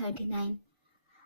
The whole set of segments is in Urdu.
39।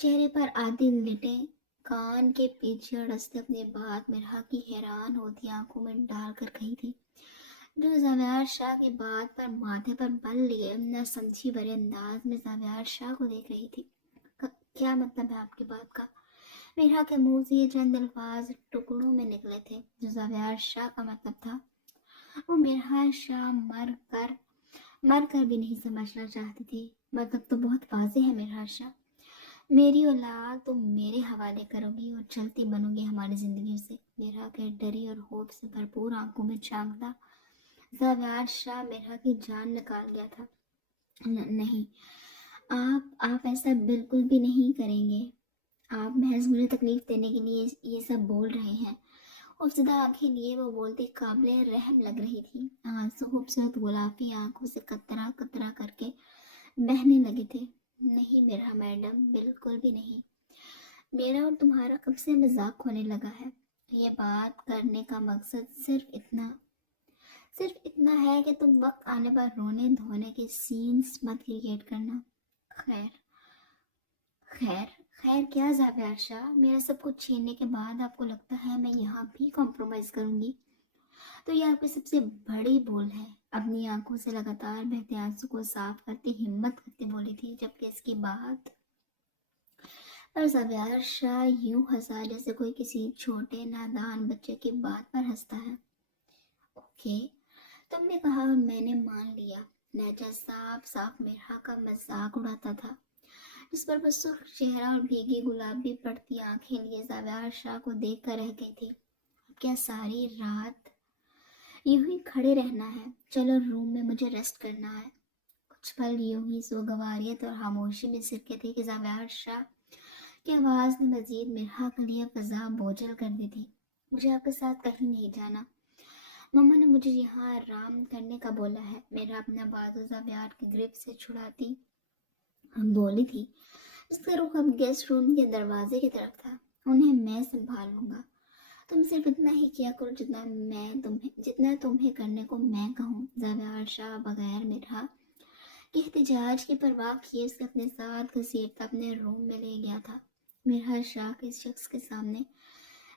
چہرے پر آدھی لٹیں کان کے پیچھے اڑستے اپنی بات مرحا کی حیران ہوتی آنکھوں میں ڈال کر کہی تھی، جو زاویار شاہ کی بات پر ماتھے پر بل لیے نہ سمجھی بھرے انداز میں زاویار شاہ کو دیکھ رہی تھی۔ کیا مطلب ہے آپ کی بات کا؟ مرحا کے منہ سے یہ چند الفاظ ٹکڑوں میں نکلے تھے جو زاویار شاہ کا مطلب تھا وہ مرحا شاہ مر کر بھی نہیں سمجھنا چاہتی تھی۔ مطلب تو بہت واضح ہے مرحا شاہ، میری اولاد تم میرے حوالے کرو گی اور چلتی بنو گی ہماری زندگیوں سے۔ مرحا کے ڈری اور خوف سے بھرپور آنکھوں میں جھانکتا زاویار شاہ مرحا کی جان نکال گیا تھا۔ نہیں، آپ ایسا بالکل بھی نہیں کریں گے، آپ محض مجھے تکلیف دینے کے لیے یہ سب بول رہے ہیں۔ افسردہ آنکھیں لیے وہ بولتی قابل رحم لگ رہی تھی، آنسو خوبصورت گلابی آنکھوں سے قطرہ قطرہ کر کے بہنے لگے تھے۔ نہیں مرحا میڈم، بالکل بھی نہیں، میرا اور تمہارا کب سے مذاق ہونے لگا ہے۔ یہ بات کرنے کا مقصد صرف اتنا ہے کہ تم وقت آنے پر رونے دھونے کے سینز مت کریٹ کرنا۔ خیر خیر خیر کیا زاویار شاہ، میرا سب کچھ چھیننے کے بعد آپ کو لگتا ہے میں یہاں بھی کمپرومائز کروں گی؟ تو یہ آپ کی سب سے بڑی بول ہے۔ اپنی آنکھوں سے لگاتار بہتے آنسو کو صاف کرتی ہمت کرتی بولی تھی، جبکہ اس کی بات پر زاویار شاہ یوں ہنسا جیسے کوئی کسی چھوٹے نادان بچے کی بات پر ہنستا ہے۔ اوکے، تم نے کہا اور میں نے مان لیا۔ لہجہ صاف صاف مرحا کا مذاق اڑاتا تھا، جس پر وہ سرخ چہرہ اور بھیگی گلابی پڑتی آنکھیں لیے زاویار شاہ کو دیکھ کر رہ گئی تھی۔ اب کیا ساری رات یوں ہی کھڑے رہنا ہے؟ چلو روم میں، مجھے ریسٹ کرنا ہے۔ کچھ پل یوں ہی سوگواریت اور خاموشی میں سرکے تھے کہ زاویار شاہ کی آواز نے مزید مرحا کے لیے فضا بوجھل کر دی تھی۔ مجھے آپ کے ساتھ کہیں نہیں جانا، مما نے مجھے یہاں آرام کرنے کا بولا ہے۔ میرا اپنا بازو زاویار کی گرپ سے چھڑاتی بولی تھی، اس کا رخ اب گیسٹ روم کے دروازے کی طرف تھا۔ انہیں میں سنبھال لوں گا، تم صرف اتنا ہی کیا کرو جتنا تمہیں کرنے کو میں کہوں۔ زاویار شاہ بغیر مرحا کے احتجاج کی پرواہ کیے اسے اپنے ساتھ گھسیٹتا اپنے روم میں لے گیا تھا۔ مرحا شاہ کے اس شخص کے سامنے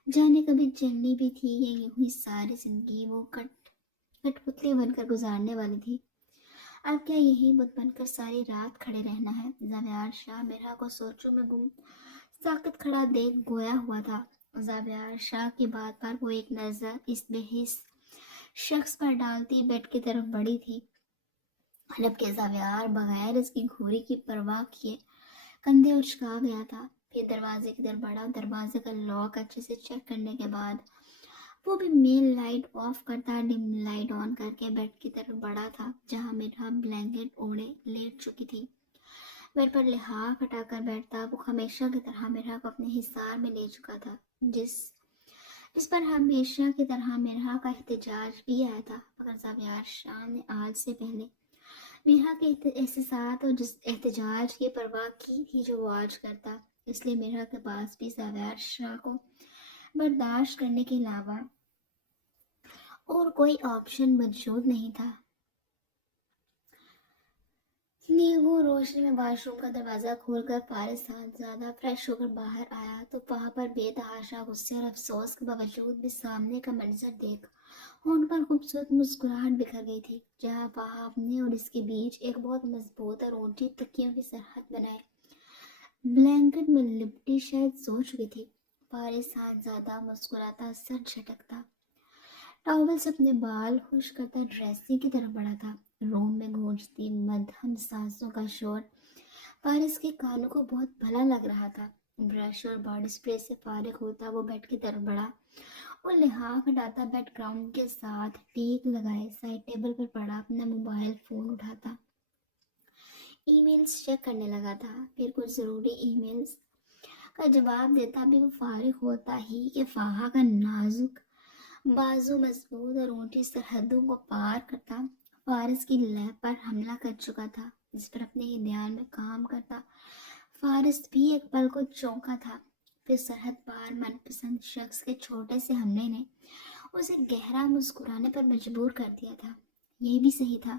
جانے کبھی چلنی بھی تھی یا یوں ہی ساری زندگی وہ کٹ پتلی بن کر گزارنے والی تھی؟ اب کیا یہی بت بن کر ساری رات کھڑے رہنا ہے؟ زاویار شاہ مرحا کو سوچوں میں گم ساکت کھڑا دیکھ گویا ہوا تھا۔ زاویار شاہ کی بات پر وہ ایک نظر اس بے حس شخص پر ڈالتی بیڈ کی طرف بڑھی تھی، جبکہ زاویار بغیر اس کی گھوری کی پرواہ کیے کندھے اچکا گیا تھا۔ پھر دروازے کی طرف بڑھا، دروازے کا لاک اچھے سے چیک کرنے کے بعد وہ بھی مین لائٹ آف کرتا ڈم لائٹ آن کر کے بیڈ کی طرف بڑھا تھا، جہاں مرحا بلینکٹ اوڑھے لیٹ چکی تھی۔ بیڈ پر لحاف ہٹا کر بیٹھتا وہ ہمیشہ کی طرح مرحا کو اپنے حصار میں لے چکا تھا، جس پر ہمیشہ کی طرح مرحا کا احتجاج بھی آیا تھا، مگر زاویار شاہ نے آج سے پہلے مرحا کے احساسات اور جس احتجاج کی پرواہ کی تھی جو وہ آج کرتا، اس لیے مرحا کے پاس بھی زاویار شاہ کو برداشت کرنے کے علاوہ اور کوئی آپشن موجود نہیں تھا۔ نیغو روشنی میں واش روم کا دروازہ کھول کر فارس صاحبزادہ فریش ہو کر باہر آیا تو وہاں پر بے تحاشا غصے اور افسوس کے باوجود بھی سامنے کا منظر دیکھ ہونٹ پر خوبصورت مسکراہٹ بکھر گئی تھی، جہاں وہاں اپنے اور اس کے بیچ ایک بہت مضبوط اور اونچی تکیوں کی سرحد بنائے بلینکٹ میں لپٹی شاید سو چکی تھی۔ فارس صاحبزادہ مسکراتا سر جھٹکتا ٹاول سے اپنے بال خشک کرتا ڈریسنگ کی طرف بڑھا تھا۔ روم میں گونجتی مدھم سانسوں کا شور فارس کے کانوں کو بہت بھلا لگ رہا تھا۔ برش اور باڈی اسپرے سے فارغ ہوتا وہ بیڈ کی طرف بڑھا اور لحاف ہٹاتا بیک گراؤنڈ کے ساتھ ٹیک لگائے سائڈ ٹیبل پر پڑا اپنا موبائل فون اٹھاتا ای میلز چیک کرنے لگا تھا۔ پھر کچھ ضروری ای میلز کا جواب دیتا بھی وہ فارغ ہوتا ہی کہ فاہا کا نازک بازو مضبوط اور اونچی سرحدوں کو پار کرتا فارس کی لیب پر حملہ کر چکا تھا، جس پر اپنے ہی دھیان میں کام کرتا فارس بھی ایک پل کو چونکا تھا۔ پھر سرحد پار من پسند شخص کے چھوٹے سے حملے نے اسے گہرا مسکرانے پر مجبور کر دیا تھا۔ یہ بھی صحیح تھا،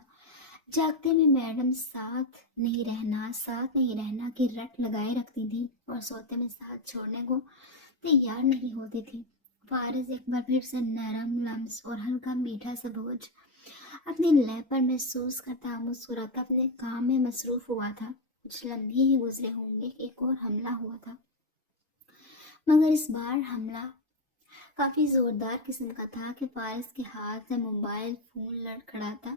جاگتے میں میڈم ساتھ نہیں رہنا کی رٹ لگائے رکھتی تھی اور سوتے میں ساتھ چھوڑنے کو تیار نہیں ہوتی تھی۔ فارض ایک بار پھر سے نرم لمس اور ہلکا میٹھا سا بوجھ اپنے لے پر محسوس کرتا مسکراتا اپنے کام میں مصروف ہوا تھا۔ کچھ لمحے ہی گزرے ہوں گے کہ ایک اور حملہ ہوا تھا، مگر اس بار حملہ کافی زوردار قسم کا تھا کہ فارس کے ہاتھ سے موبائل فون لڑکھڑاتا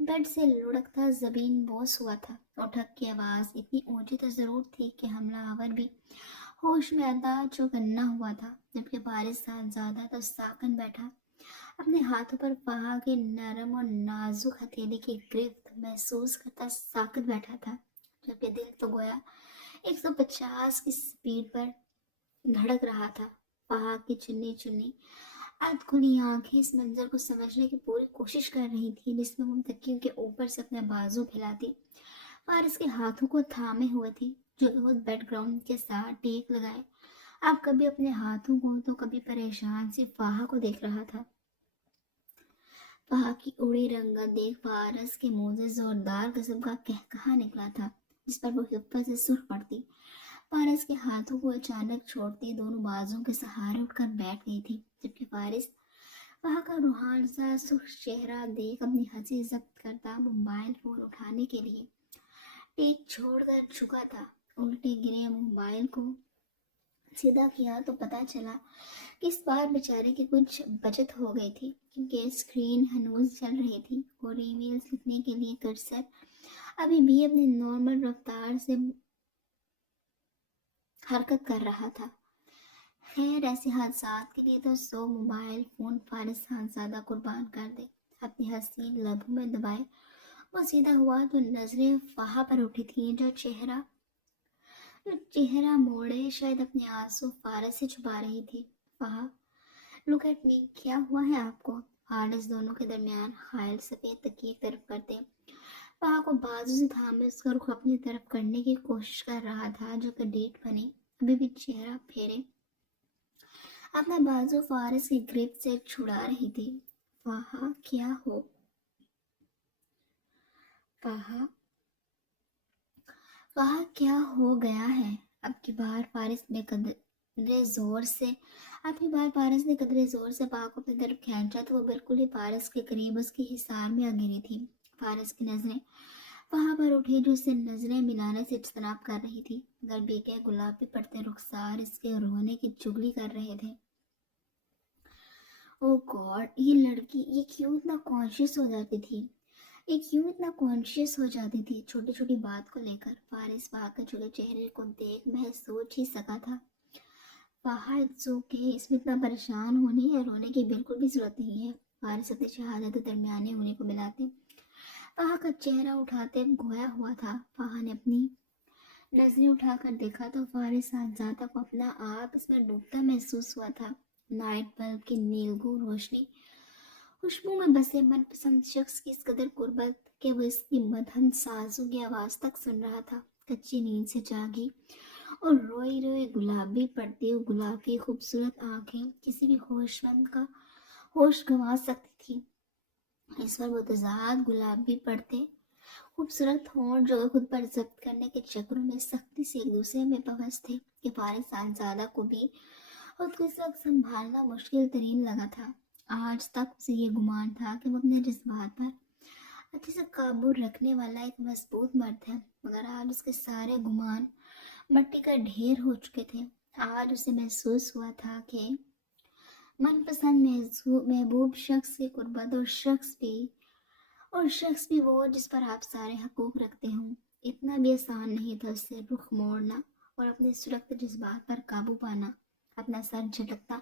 بیڈ سے لڑکتا زمین بوس ہوا تھا، اور ٹھک کی آواز اتنی اونچی تو ضرور تھی کہ حملہ آور بھی ہوش میں آتا چوکنا ہوا تھا، جبکہ فارس زیادہ تو ساکن بیٹھا اپنے ہاتھوں پر فہا کی نرم اور نازک ہتھیلی کی گرفت محسوس کرتا ساکت بیٹھا تھا، جبکہ دل تو گویا 150 کی سپیڈ پر دھڑک رہا تھا۔ فہا کی چنی چنی آدھ کھلی آنکھیں اس منظر کو سمجھنے کی پوری کوشش کر رہی تھی، جس میں وہ تکیوں کے اوپر سے اپنے بازو پھیلاتی فارس کے ہاتھوں کو تھامے ہوئے تھی، جو کہ خود بیک گراؤنڈ کے ساتھ ٹیک لگائے اب کبھی اپنے ہاتھوں کو تو کبھی پریشان سی فہا کو دیکھ رہا تھا۔ فہا کی اڑی رنگت دیکھ فارس کے منہ سے زوردار قسم کا قہقہا نکلا تھا، جس پر وہ حفت سے سرخ پڑتی فارس کے ہاتھوں کو اچانک چھوڑتی دونوں بازوں کے سہارے اٹھ کر بیٹھ گئی تھی، جبکہ فارس وہاں کا روحان سا سرخ چہرہ دیکھ اپنی ہنسی ضبط کرتا موبائل فون اٹھانے کے لیے ٹیک چھوڑ کر چکا تھا۔ الٹے گرے موبائل کو سیدھا کیا تو پتا چلا کہ اس بار بیچارے کی کچھ بچت ہو گئی تھی، کیونکہ اسکرین ہنوز چل رہی تھی اور ای میلز لکھنے کے لیے کرسر ابھی بھی اپنی نارمل رفتار سے حرکت کر رہا تھا۔ خیر، ایسے حادثات کے لیے تو 100 موبائل فون فارس زیادہ قربان کر دے۔ اپنی حسین لبوں میں دبائے وہ سیدھا ہوا تو نظریں فہا پر اٹھی تھیں، جو چہرہ موڑے شاید اپنے آنسو فارس سے چھپا رہی تھی۔ فہا، لک ایٹ می، کیا ہوا ہے آپ کو؟ فارس دونوں کے درمیان حائل سفید تکیے کی طرف کرتے فہا کو بازو سے تھامے اس کا رخ اپنی طرف کرنے کی کوشش کر رہا تھا، جو کہ ڈیٹ بنی ابھی بھی چہرہ پھیرے اپنا بازو فارس کی گرفت سے چھڑا رہی تھی۔ فہا، کیا ہو؟ فہا فہا، کیا ہو گیا ہے؟ اب کی بار فارس نے قدرے زور سے فہا کو اپنی طرف کھینچا تو وہ بالکل ہی فارس کے قریب اس کی حصار میں آ گری تھی۔ فارس کی نظریں فہا پر اٹھی، جو اس سے نظریں ملانے سے اجتناب کر رہی تھی، مگر بیکے گلابی پڑتے رخسار اس کے رونے کی چگلی کر رہے تھے۔ او گاڈ، یہ لڑکی یہ کیوں اتنا کانشیس ہو جاتی تھی چھوٹی چھوٹی بات کو لے کر؟ فارس فہا کے چھوٹے چہرے کو دیکھ محض سوچ ہی سکا تھا۔ فہا، اٹس اوکے، اس میں اتنا پریشان ہونے یا رونے کی بالکل بھی ضرورت نہیں ہے۔ فارس اپنی شہادت درمیانے انگلی کو ملاتے فہا کا چہرہ اٹھاتے گویا ہوا تھا۔ فہا نے اپنی نظریں اٹھا کر دیکھا تو فارس زادہ کو اپنا آپ اس میں ڈوبتا محسوس ہوا تھا۔ نائٹ بلب کی نیلگوں روشنی خوشبو میں بسے من پسند شخص کی اس قدر قربت کہ وہ اس کی مدھم سازوں کی آواز تک سن رہا تھا۔ کچی نیند سے جاگی اور روئی روئی گلابی پڑتی اور گلاب کی خوبصورت آنکھیں کسی بھی ہوش مند کا ہوش گنوا سکتی تھی۔ اس پر متضاد گلابی پڑتے خوبصورت ہونٹ جو خود پر ضبط کرنے کے چکروں میں سختی سے ایک دوسرے میں پوست تھے کہ فارس زادہ کو بھی خود کو اس وقت سنبھالنا مشکل ترین لگا تھا۔ آج تک اسے یہ گمان تھا کہ وہ اپنے جذبات پر اچھے سے قابو رکھنے والا ایک مضبوط مرد ہے، مگر آج اس کے سارے گمان مٹی کا ڈھیر ہو چکے تھے۔ آج اسے محسوس ہوا تھا کہ من پسند محبوب شخص کی قربت اور شخص بھی وہ جس پر آپ سارے حقوق رکھتے ہوں، اتنا بھی آسان نہیں تھا اس سے رخ موڑنا اور اپنے سلگتے جذبات پر قابو پانا۔ اپنا سر جھٹکتا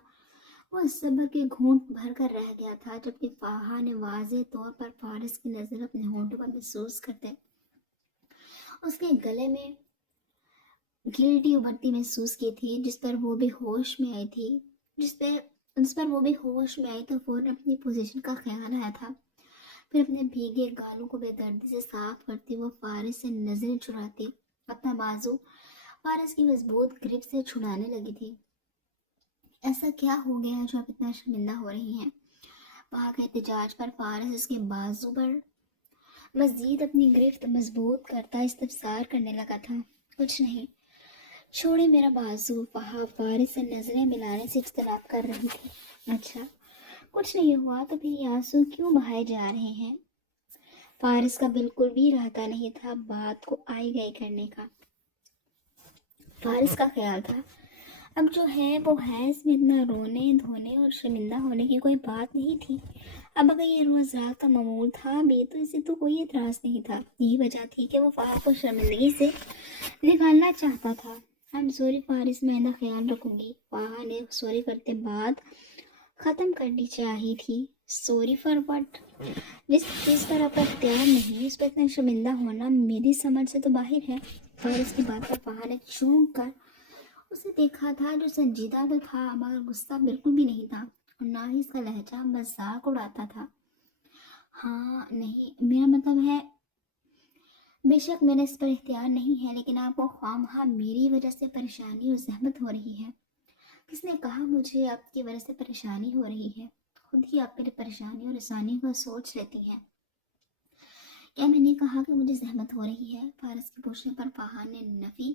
وہ صبر کے گھونٹ بھر کر رہ گیا تھا، جبکہ فہا نے واضح طور پر فارس کی نظر اپنے ہونٹوں پر محسوس کرتے اس کے گلے میں گلٹی ابھرتی محسوس کی تھی، جس پر وہ بھی ہوش میں آئی تو فوراً اپنی پوزیشن کا خیال آیا تھا۔ پھر اپنے بھیگے گالوں کو بے دردی سے صاف کرتی وہ فارس سے نظریں چراتی اپنا بازو فارس کی مضبوط گرپ سے چھڑانے لگی تھی۔ ایسا کیا ہو گیا ہے جو آپ اتنا شرمندہ ہو رہی ہیں؟ وہاں کے احتجاج پر فارس اس کے بازو پر مزید اپنی گرفت مضبوط کرتا استفسار کرنے لگا تھا۔ کچھ نہیں، چھوڑے میرا بازو۔ وہاں فارس سے نظریں ملانے سے اجتناب کر رہی تھی۔ اچھا، کچھ نہیں ہوا تو پھر یہ آنسو کیوں بہائے جا رہے ہیں؟ فارس کا بالکل بھی ارادہ نہیں تھا بات کو آئی گئی کرنے کا۔ فارس کا خیال تھا اب جو ہے وہ ہے، اس میں اتنا رونے دھونے اور شرمندہ ہونے کی کوئی بات نہیں تھی۔ اب اگر یہ روز رات کا معمول تھا بھی تو اسے تو کوئی اعتراض نہیں تھا۔ یہی وجہ تھی کہ وہ فہد کو شرمندگی سے نکالنا چاہتا تھا۔ I'm sorry فارس، میں آئندہ خیال رکھوں گی۔ فہد نے سوری کرتے بات ختم کرنی چاہی تھی۔ Sorry for what? جس چیز پر آپ کا اختیار نہیں، اس پر اتنا شرمندہ ہونا میری سمجھ سے تو باہر ہے۔ فارس کی بات پر فہد نے چونک کر اسے دیکھا تھا، جو سنجیدہ تو تھا مگر غصہ بالکل بھی نہیں تھا، اور نہ ہی اس کا لہجہ مذاق اڑاتا تھا۔ ہاں نہیں، میرا مطلب ہے بے شک میرا اس پر اختیار نہیں ہے، لیکن آپ کو خواہ میری وجہ سے پریشانی اور زحمت ہو رہی ہے۔ کس نے کہا مجھے آپ کی وجہ سے پریشانی ہو رہی ہے؟ خود ہی آپ میری پریشانی اور آسانی کو سوچ لیتی ہیں۔ کیا میں نے کہا کہ مجھے زحمت ہو رہی ہے؟ فارس کے پوچھنے پر فہد نے نفی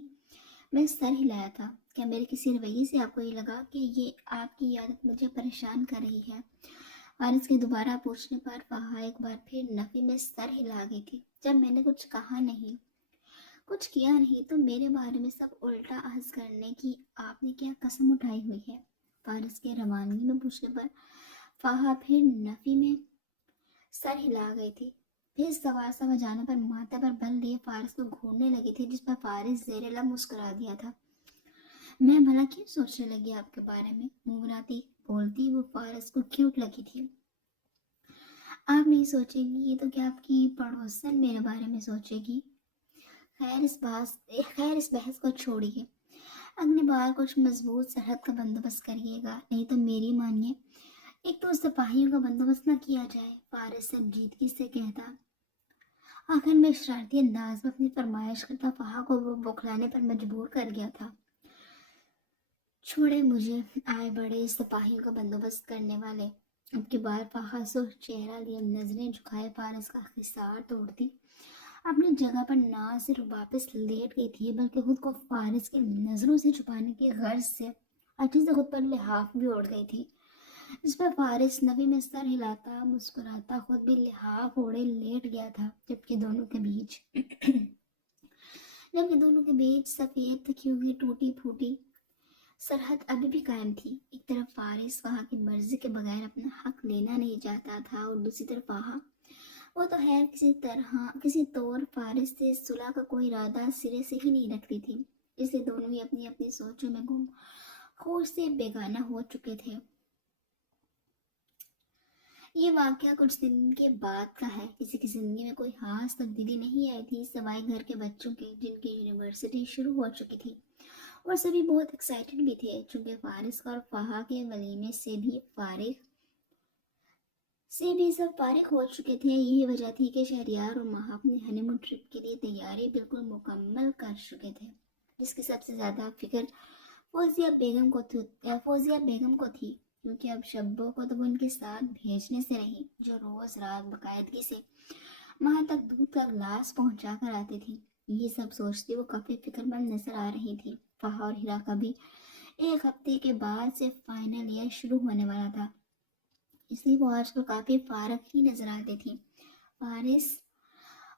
میں سر ہلایا تھا۔ کیا میرے کسی رویے سے آپ کو یہ لگا کہ یہ آپ کی عادت مجھے پریشان کر رہی ہے؟ فارس کے دوبارہ پوچھنے پر فہد ایک بار پھر نفی میں سر ہلا گئی تھی۔ جب میں نے کچھ کہا نہیں، کچھ کیا نہیں تو میرے بارے میں سب الٹا اخذ کرنے کی آپ نے کیا قسم اٹھائی ہوئی ہے؟ فارس کے روانگی میں پوچھنے پر فہد پھر نفی میں سر ہلا گئی تھی۔ پھر سوال سمجھانے پر ماتھے پر بل لیے فارس کو گھورنے لگی تھی، جس پر فارس زیر لب مسکرا دیا تھا۔ میں بھلا کیوں سوچنے لگی آپ کے بارے میں؟ منگراتی بولتی وہ فارس کو کیوٹ لگی تھی۔ آپ نہیں سوچے گی یہ تو کیا آپ کی پڑوسن میرے بارے میں سوچے گی؟ خیر اس بحث کو چھوڑیے، اگلی بار کچھ مضبوط سرحد کا بندوبست کریے گا، نہیں تو میری مانیے ایک تو سپاہیوں کا بندوبست نہ کیا جائے، فارس سنجیدگی سے کہتا۔ آخر میں شرارتی انداز میں اپنی فرمائش کرتا فہد کو وہ بوکھلانے پر مجبور کر گیا تھا۔ چھوڑے مجھے، آئے بڑے سپاہیوں کا بندوبست کرنے والے۔ اب کی بار فہد سرخ چہرہ لیے نظریں جھکائے فارس کا خسار توڑتی اپنی جگہ پر نہ صرف واپس لیٹ گئی تھی بلکہ خود کو فارس کی نظروں سے چھپانے کی غرض سے اچھی سے خود پر لحاف بھی اوڑھ گئی تھی، اس پر فارس نفی میں سر ہلاتا مسکراتا خود بھی لحاف اوڑھے لیٹ گیا تھا، جبکہ دونوں کے بیچ سفید تکی ہوئی ٹوٹی پھوٹی سرحد ابھی بھی قائم تھی۔ ایک طرف فارس وہاں کی مرضی کے بغیر اپنا حق لینا نہیں چاہتا تھا، اور دوسری طرف وہ تو خیر کسی طور فارس سے صلح کا کوئی ارادہ سرے سے ہی نہیں رکھتی تھی، اس لیے دونوں ہی اپنی اپنی سوچوں میں گم خور سے بیگانہ ہو چکے تھے۔ یہ واقعہ کچھ دن کے بعد کا ہے۔ کسی کی زندگی میں کوئی خاص تبدیلی نہیں آئی تھی سوائے گھر کے بچوں کے، جن کی یونیورسٹی شروع ہو چکی تھی اور سبھی بہت ایکسائٹڈ بھی تھے، چونکہ فارس اور فہد کے ولیمے سے بھی سب فارغ ہو چکے تھے۔ یہی وجہ تھی کہ شہریار اور ماہ اپنے ہنی مون ٹرپ کے لیے تیاری بالکل مکمل کر چکے تھے، جس کی سب سے زیادہ فکر فوزیہ بیگم کو تھی، کیونکہ اب شبوں کو تو وہ ان کے ساتھ بھیجنے سے رہی، جو روز رات باقاعدگی سے ماہ تک دودھ کا گلاس پہنچا کر آتی تھی۔ یہ سب سوچتی وہ کافی فکر مند نظر آ رہی تھی۔ فہد اور ہیرا کا بھی ایک ہفتے کے بعد سے فائنل ایئر شروع ہونے والا تھا، اس لیے وہ آج کل کافی فارغ ہی نظر آتی تھی۔ فارس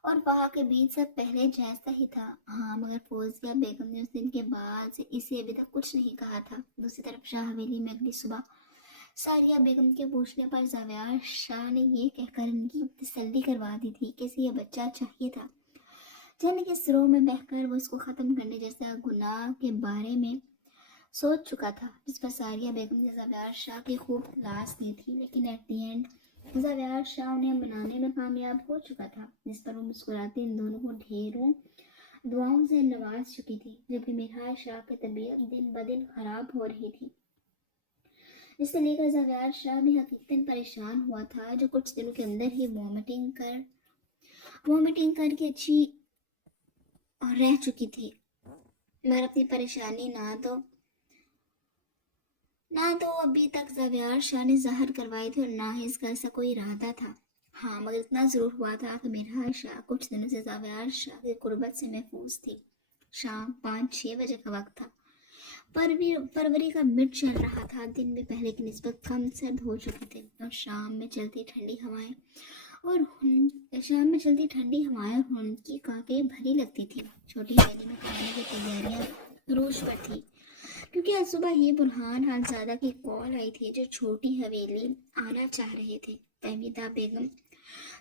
اور فہد کے بیچ سب پہلے جیسا ہی تھا، ہاں مگر فوزیہ بیگم نے اس دن کے بعد سے اسے ابھی تک کچھ نہیں کہا تھا۔ دوسری طرف شاہ حویلی میں اگلی صبح ساریہ بیگم کے پوچھنے پر زویار شاہ نے یہ کہہ کر ان کی تسلی کروا دی تھی کہ اسے یہ بچہ چاہیے تھا۔ جنگ کے سروں میں بہہ کر وہ اس کو ختم کرنے جیسا گناہ کے بارے میں سوچ چکا تھا، جس پر ساریہ بیگم نے زویار شاہ کی خوب کلاس لی تھی، لیکن ایٹ دی اینڈ زویار شاہ انہیں منانے میں کامیاب ہو چکا تھا، جس پر وہ مسکراتے ان دونوں کو ڈھیروں دعاؤں سے نواز چکی تھی، جبکہ مہرا شاہ کی طبیعت دن بدن خراب ہو رہی تھی، جس سے لے کر زویار شاہ بھی حقیقتاً پریشان ہوا تھا، جو کچھ دنوں کے اندر ہی وومٹنگ کر کے اچھی اور رہ چکی تھی، مگر اپنی پریشانی نہ تو ابھی تک زویار شاہ نے ظاہر کروائی تھی اور نہ ہی اس کا ایسا کوئی ارادہ تھا۔ ہاں مگر اتنا ضرور ہوا تھا کہ میرا شاہ کچھ دنوں سے زاویار شاہ کی قربت سے محفوظ تھی۔ شام 5-6 بجے کا وقت تھا۔ فروری کا مڈ چل رہا تھا۔ دن بھی پہلے کی نسبت کم سرد ہو چکے تھے اور شام میں چلتی ٹھنڈی ہوائیں اور ہن کی کاکیں بھری لگتی تھی۔ چھوٹی حویلی میں کھانے کی تیاریاں عروج پر تھی، کیونکہ آج صبح ہی برہان خان زادہ کی کال آئی تھی جو چھوٹی حویلی آنا چاہ رہے تھے۔ فہمیدہ بیگم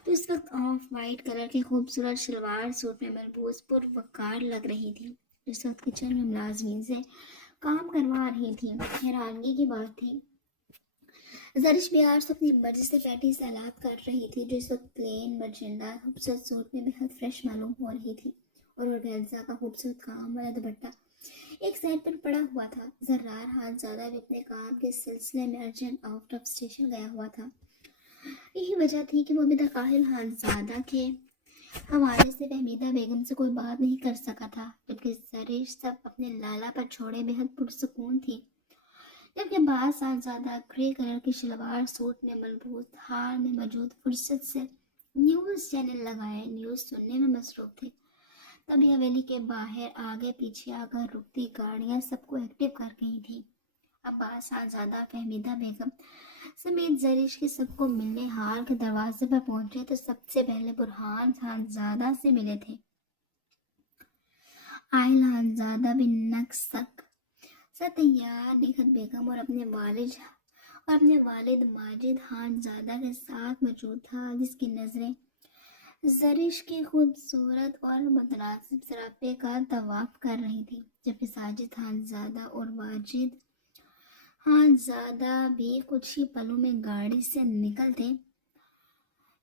تو اس وقت آف وائٹ کلر کے خوبصورت شلوار سوٹ میں ملبوس پروقار لگ رہی تھی۔ اس وقت کچن میں ملازمین سے کام کروا رہی تھی۔ حیرانگی کی بات تھی، زرش بیار سے اپنی مرضی سے پیٹی سلاد کر رہی تھی جو اس وقت پلین مرجنڈا خوبصورت سوٹ میں بہت فریش معلوم ہو رہی تھی، اور اورگینزا کا خوبصورت کام والا دوپٹہ ایک سائڈ پر پڑا ہوا تھا۔ زرار ہاتھ زیادہ بھی اپنے کام کے سلسلے میں ارجنٹ آؤٹ آف اسٹیشن گیا ہوا تھا۔ یہی وجہ تھی کہ وہ ابھی تک کاہل خانزادہ کے حوالے سے فہمیدہ بیگم سے کوئی بات نہیں کر سکا تھا، جبکہ زرش سب اپنے لالا پر چھوڑے بہت پرسکون تھی۔ جبکہ بعض صاحبزادہ گرے کلر کی شلوار سوٹ میں ملبوس ہال میں موجود فرصت سے نیوز چینل لگائے نیوز سننے میں مصروف تھے۔ تبھی حویلی کے باہر آگے پیچھے آ کر رکتی گاڑیاں سب کو ایکٹیو کر گئی تھیں۔ عباس صاحبزادہ فہمیدہ بیگم سمیت زرش کے سب کو ملنے ہال کے دروازے پر پہنچے تو سب سے پہلے برہان خانزادہ سے ملے تھے۔ آئل خانزادہ بن نقصک ستیار نکھت بیگم اور اپنے والد ماجد خانزادہ کے ساتھ موجود تھا، جس کی نظریں زرش کے خوبصورت اور متناسب سراپے کا طواف کر رہی تھی، جبکہ ساجد خانزادہ اور واجد خانزادہ بھی کچھ ہی پلوں میں گاڑی سے نکلتے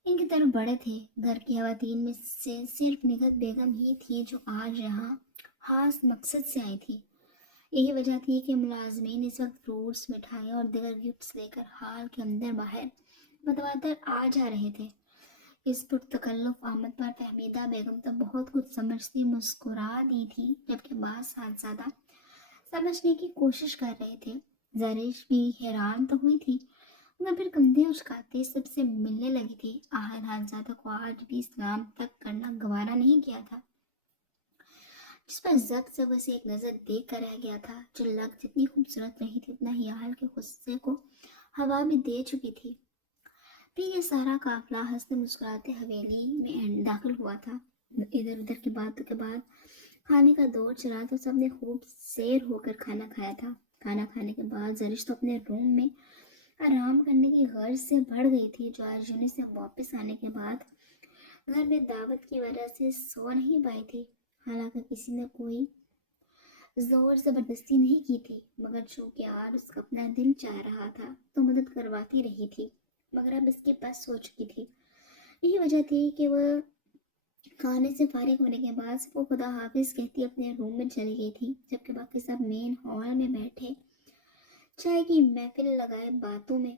ان کی طرف بڑھے تھے۔ گھر کی خواتین میں سے صرف نکھت بیگم ہی تھی جو آج یہاں خاص مقصد سے آئی تھی۔ یہی وجہ تھی کہ ملازمین اس وقت فروٹس، مٹھائیاں اور دیگر گفٹس لے کر ہال کے اندر باہر متواتر آ جا رہے تھے۔ اس پرتکلف آمد پر فہمیدہ بیگم تو بہت کچھ سمجھتی مسکرا دی تھی، جبکہ بعض صاحبزادہ سمجھنے کی کوشش کر رہے تھے۔ زرش بھی حیران تو ہوئی تھی، مگر پھر کندھے اچکاتے سب سے ملنے لگی تھی۔ آہل خانزادہ کو آج بھی اسلام تک کرنا گوارا نہیں کیا تھا، جس پر ضبط سے اسے ایک نظر دیکھ کر رہ گیا تھا۔ جو لگ جتنی خوبصورت رہی تھی اتنا ہی آہل کے غصے کو ہوا بھی دے چکی تھی۔ پھر یہ سارا قافلہ ہنستے مسکراتے حویلی میں داخل ہوا تھا۔ ادھر ادھر کی باتوں کے بعد کھانے کا دور چلا تو سب نے خوب سیر ہو کر کھانا کھایا تھا۔ کھانا کھانے کے بعد زرش تو اپنے روم میں آرام کرنے کی غرض سے بڑھ گئی تھی، جو آج یونس سے واپس آنے کے بعد گھر میں دعوت کی وجہ سے سو نہیں پائی تھی۔ حالانکہ کسی نے کوئی زور زبردستی نہیں کی تھی، مگر چونکہ آج اس کا اپنا دل چاہ رہا تھا تو مدد کرواتی رہی تھی، مگر اب اس کی بس ہو چکی تھی۔ یہی وجہ تھی کہ وہ کھانے سے فارغ ہونے کے بعد سب کو خدا حافظ کہتی اپنے روم میں چلی گئی تھی، جبکہ باقی سب مین ہال میں بیٹھے چائے کی محفل لگائے باتوں میں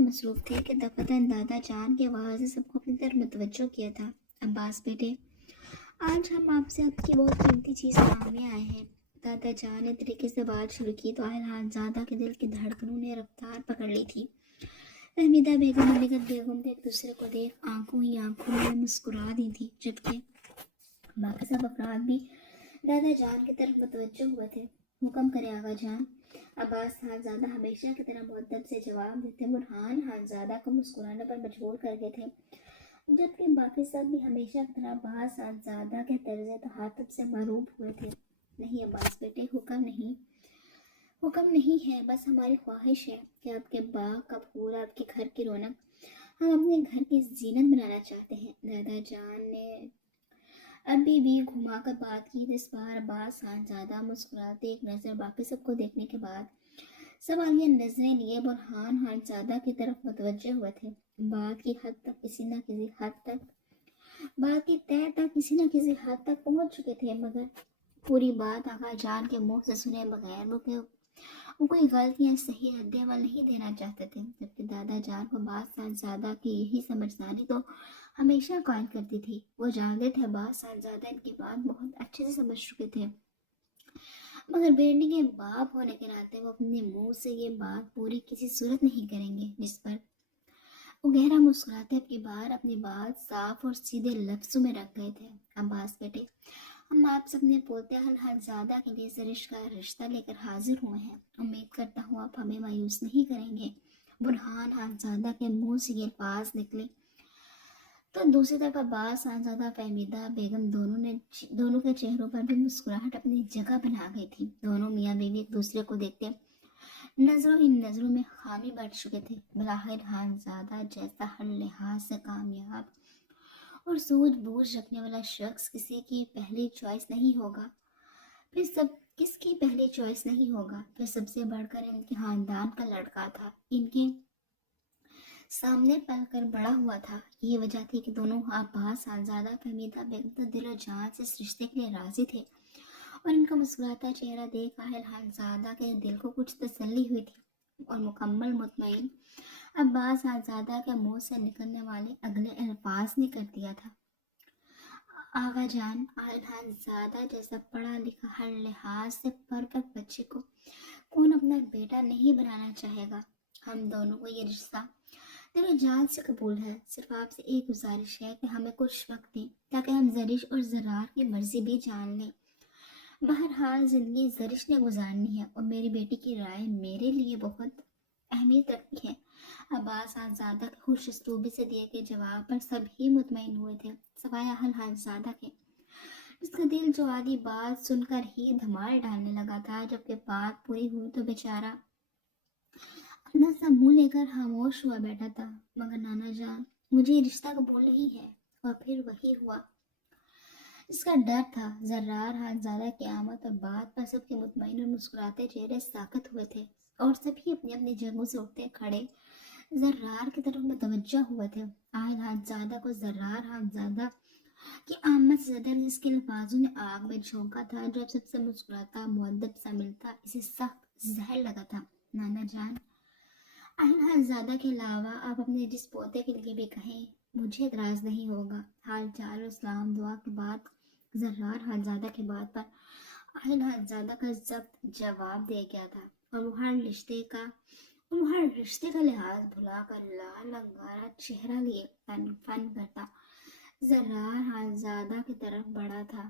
مصروف تھے کہ دفتر دادا جان کی آواز نے سب کو اپنی طرف متوجہ کیا تھا۔ عباس بیٹے، آج ہم آپ سے آپ کی بہت قیمتی چیز مانگنے آئے ہیں۔ دادا جان نے طریقے سے بات شروع کی تو آئل خانزادہ کے دل کی دھڑکنوں نے رفتار پکڑ لی تھی۔ فہمیدہ بیگم اور نکھت بیگم نے ایک دوسرے کو دیکھ آنکھوں ہی آنکھوں میں مسکرا دی تھی، جبکہ باقی سب افراد بھی دادا جان کی طرف متوجہ ہوئے تھے۔ حکم کرے آغا جان، عباس خانزادہ ہمیشہ کی طرح مؤدب سے جواب دیتے برہان خانزادہ کو مسکرانے پر مجبور کر گئے تھے، جبکہ باقی سب بھی ہمیشہ کی طرح عباس خانزادہ کے طرز تخاطب سے معروف ہوئے تھے۔ نہیں عباس بیٹے، حکم نہیں ہے، بس ہماری خواہش ہے کہ آپ کے باغ کا پھول، آپ کے گھر کی رونق ہم اپنے گھر کی زینت بنانا چاہتے ہیں۔ دادا جان نے ابھی بھی گھما کر بات کی، اس بار عباس خانزادہ مسکراتے ایک نظر باقی سب کو دیکھنے کے بعد سوالیہ نظریں لیے برہان خانزادہ کی طرف متوجہ ہوئے تھے۔ بات کی تہ تک کسی نہ کسی حد تک پہنچ چکے تھے، مگر پوری بات آغا جان کے منہ سے سنے بغیر وہ کوئی غلط یا صحیح رد عمل نہیں دینا چاہتے تھے، جبکہ دادا جان کو عباس خانزادہ کی یہی سمجھداری تو ہمیشہ قائل کرتی تھی۔ وہ جانتے تھے عباس خانزادہ ان کی بات بہت اچھے سے سمجھ چکے تھے، مگر بیٹے کے باپ ہونے کے ناطے وہ اپنے منہ سے یہ بات پوری کسی صورت نہیں کریں گے، جس پر وہ گہرا مسکراتے اپنی بار اپنی بات صاف اور سیدھے لفظوں میں رکھ گئے تھے۔ عباس بیٹے، ہم آپ سے اپنے پوتے الحاج زادہ کے لیے زرش کا رشتہ لے کر حاضر ہوئے ہیں۔ امید کرتا ہوں آپ ہمیں مایوس نہیں کریں گے۔ برہان خانزادہ کے منہ سے یہ الفاظ نکلے تو دوسری طرف عباس خانزادہ فہمیدہ بیگم دونوں کے چہروں پر بھی مسکراہٹ اپنی جگہ بنا گئی تھی۔ دونوں میاں بیوی ایک دوسرے کو دیکھتے نظروں ہی نظروں میں خامی بڑھ چکے تھے۔ بلاخر خانزادہ جیسا ہر لحاظ سے کامیاب اور سوجھ بوجھ رکھنے والا شخص کسی کی پہلی چوائس نہیں ہوگا، کس کی پہلی چوائس نہیں ہوگا، پھر سب سے بڑھ کر ان کے خاندان کا لڑکا تھا، ان کے سامنے پل کر بڑا ہوا تھا۔ یہ وجہ تھی کہ دونوں عباس خانزادہ فہمیدہ بیگم تو دل و جان سے اس رشتے کے لیے راضی تھے، اور ان کا مسکراتا چہرہ دیکھ اہل خانزادہ کے دل کو کچھ تسلی ہوئی تھی اور مکمل مطمئن عباس خانزادہ کے منہ سے نکلنے والے اگلے الفاظ نے کر دیا تھا: آغا جان، اہل خانزادہ جیسا پڑھا لکھا ہر لحاظ سے پرفیکٹ بچے کو کون اپنا بیٹا نہیں بنانا چاہے گا؟ ہم دونوں کو یہ رشتہ دل و جان سے قبول ہے۔ صرف آپ سے ایک گزارش ہے کہ ہمیں کچھ وقت دیں تاکہ ہم زرش اور زرار کی مرضی بھی جان لیں۔ بہرحال زندگی زرش نے گزارنی ہے اور میری بیٹی کی رائے میرے لیے بہت اہمیت رکھتی ہے۔ عباس خانزادہ کے خوش اسلوبی سے دیے گئے جواب پر سبھی مطمئن ہوئے تھے سوائے اہل خانزادہ کے، اس کا دل جو آدھی بات سن کر ہی دھمال ڈالنے لگا تھا۔ جب کہ بات پوری ہوئی تو بیچارہ اپنا سا منہ لے کر خاموش ہوا بیٹھا تھا۔ مگر نانا جان، مجھے یہ رشتہ قبول نہیں ہے۔ اور پھر وہی ہوا اس کا ڈر تھا۔ زرار خانزادہ کی آمد اور بات پر سب کے مطمئن اور مسکراتے چہرے ساکت ہوئے تھے اور سبھی اپنی اپنی جگہوں سے اٹھتے کھڑے زرار کی طرف متوجہ ہوئے تھے۔ آہل خانزادہ کو زرار خانزادہ کی آمد سے زیادہ اس کے الفاظوں نے آگ میں جھونکا تھا جو اب سب سے مسکراتا مؤدب سا ملتا اسے سخت زہر لگا تھا۔ نانا جان، اہل خانزادہ کے علاوہ آپ اپنے جس پوتے کے لیے بھی کہیں مجھے اعتراض نہیں ہوگا۔ حال چال اور سلام دعا کے بعد زرار خانزادہ کی بات پر اہل خانزادہ کا ضبط جواب دے گیا تھا اور وہ ہر رشتے کا لحاظ بھلا کر لال انگارہ چہرہ لیے فن کرتا زرار خانزادہ کی طرف بڑھا تھا۔